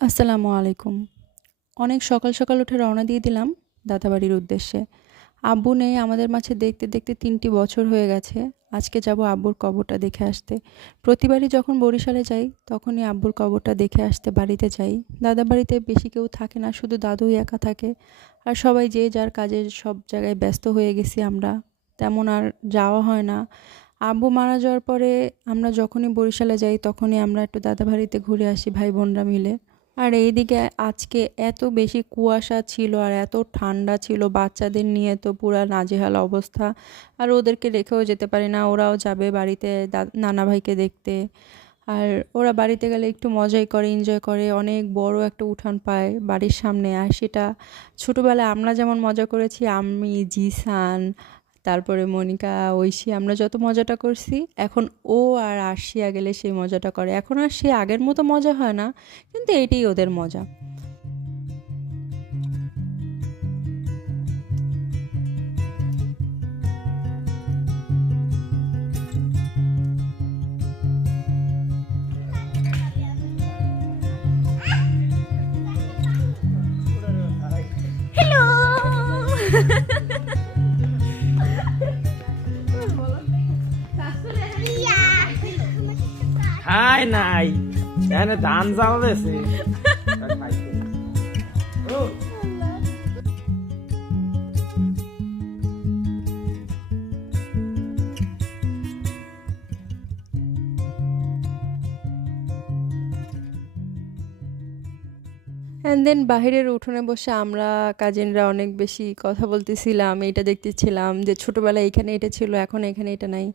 আসসালামু আলাইকুম। অনেক সকাল সকাল উঠে রওনা দিয়ে দিলাম দাদাবাড়ির উদ্দেশ্যে। আব্বু নেই আমাদের মাঝে, দেখতে দেখতে ৩টি বছর হয়ে গেছে। আজকে যাব আব্বুর কবরটা দেখে আসতে। প্রতিবারই যখন বরিশালে যাই তখনই আব্বুর কবরটা দেখে আসতে বাড়িতে যাই। দাদাবাড়িতে বেশি কেউ থাকে না, শুধু দাদুই একা থাকে। আর সবাই যে যার কাজে সব জায়গায় ব্যস্ত হয়ে গেছি আমরা, তেমন আর যাওয়া হয় না। আব্বু মারা যাওয়ার পরে আমরা যখনই বরিশালে যাই তখনই আমরা একটু দাদাবাড়িতে ঘুরে আসি ভাই বোনরা মিলে। আর এইদিকে আজকে এত বেশি কুয়াশা ছিল আর এত ঠান্ডা ছিল, বাচ্চাদের নিয়ে তো পুরা নাজেহাল অবস্থা। আর ওদেরকে রেখেও যেতে পারি না, ওরাও যাবে বাড়িতে নানা ভাইকে দেখতে। আর ওরা বাড়িতে গেলে একটু মজাই করে, এনজয় করে। অনেক বড় একটা উঠান পায় বাড়ির সামনে, আর সেটা ছোটোবেলায় আমরা যেমন মজা করেছি, আমি, জিসান, তারপরে মনিকা, ঐশী, আমরা যত মজাটা করছি, এখন ও আর আরশিয়া গেলে সেই মজাটা করে। এখন আর সে আগের মতো মজা হয় না, কিন্তু এটাই ওদের মজা। খাই নাই এখানে ধান চাল দিয়েছে। অ্যান্ড দেন বাহিরের উঠোনে বসে আমরা কাজিনরা অনেক বেশি কথা বলতেছিলাম, এটা দেখতেছিলাম যে ছোটোবেলায় এখানে এটা ছিল, এখন এখানে এটা নাই।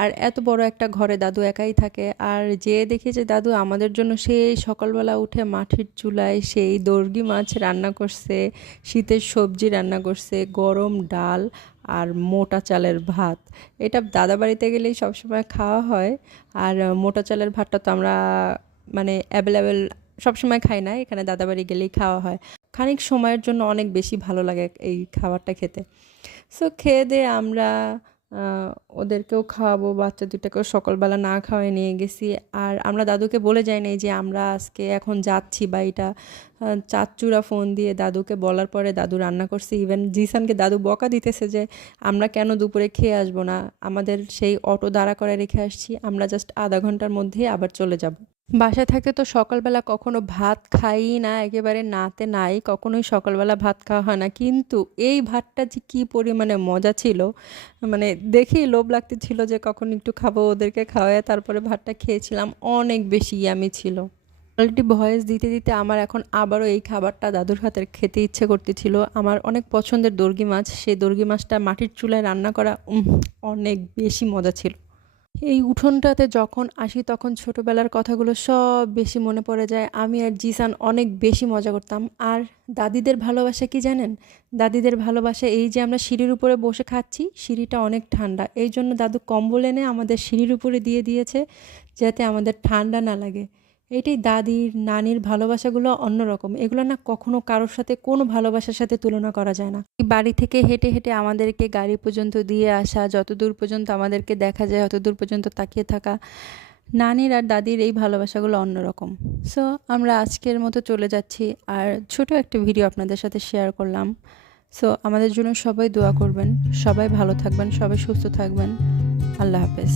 আর এত বড় একটা ঘরে দাদু একাই থাকে। আর যে দেখি যে দাদু আমাদের জন্য সেই সকালবেলা উঠে মাটির চুলায় সেই দর্গি মাছ রান্না করছে, শীতের সবজি রান্না করছে, গরম ডাল আর মোটা চালের ভাত। এটা দাদা বাড়িতে গেলেই সবসময় খাওয়া হয়। আর মোটা চালের ভাতটা তো আমরা মানে অ্যাভেলেবেল সবসময় খাই না, এখানে দাদাবাড়ি গেলেই খাওয়া হয়। খানিক সময়ের জন্য অনেক বেশি ভালো লাগে এই খাবারটা খেতে। সো খেয়ে দিয়ে আমরা আহ, ওদেরকেও খাওয়াবো, বাচ্চা দুটাকেও সকালবেলা না খাওয়াই নিয়ে গেছি। আর আমরা দাদুকে বলে যাই নাই যে আমরা আজকে এখন যাচ্ছি, বা এটা চাচ্চুরা ফোন দিয়ে দাদুকে বলার পরে দাদু রান্না করছে। ইভেন জিসানকে দাদু বকা দিতেছে যে আমরা কেন দুপুরে খেয়ে আসবো না, আমাদের সেই অটো দাঁড়া করে রেখে আসছি, আমরা জাস্ট আধা ঘন্টার মধ্যেই আবার চলে যাব। বাসায় থাকতে তো সকালবেলা কখনো ভাত খাই না, একেবারে নাতে নাই, কখনোই সকালবেলা ভাত খাওয়া হয় না। কিন্তু এই ভাতটা যে কী পরিমাণে মজা ছিল, মানে দেখেই লোভ লাগতেছিল যে কখন একটু খাবো, ওদেরকে খাওয়ায় তারপরে ভাতটা খেয়েছিলাম, অনেক বেশি ইয়ামি ছিল। অলরেডি ভয়েস দিতে দিতে আমার এখন আবারও এই খাবারটা দাদুর হাতের খেতে ইচ্ছে করতেছিল। আমার অনেক পছন্দের দর্গি মাছ, সেই দর্গি মাছটা মাটির চুলায় রান্না করা অনেক বেশি মজা ছিল। এই উঠোনটাতে যখন আসি তখন ছোটবেলার কথাগুলো সব বেশি মনে পড়ে যায়। আমি আর জিসান অনেক বেশি মজা করতাম। আর দাদিদের ভালোবাসা কি জানেন? দাদিদের ভালোবাসা এই যে আমরা সিঁড়ির উপরে বসে খাচ্ছি, সিঁড়িটা অনেক ঠান্ডা, এই জন্য দাদু কম্বল এনে আমাদের সিঁড়ির উপরে দিয়ে দিয়েছে যাতে আমাদের ঠান্ডা না লাগে। এটাই দাদির নানির ভালোবাসাগুলো অন্যরকম, এগুলো না কখনো কারোর সাথে কোনো ভালোবাসার সাথে তুলনা করা যায় না। এই বাড়ি থেকে হেঁটে হেঁটে আমাদেরকে গাড়ি পর্যন্ত দিয়ে আসা, যতদূর পর্যন্ত আমাদেরকে দেখা যায় ততদূর পর্যন্ত তাকিয়ে থাকা, নানির আর দাদির এই ভালোবাসাগুলো অন্যরকম। সো আমরা আজকের মতো চলে যাচ্ছি, আর ছোট একটা ভিডিও আপনাদের সাথে শেয়ার করলাম। সো আমাদের জন্য সবাই দোয়া করবেন, সবাই ভালো থাকবেন, সবাই সুস্থ থাকবেন। আল্লাহ হাফেজ।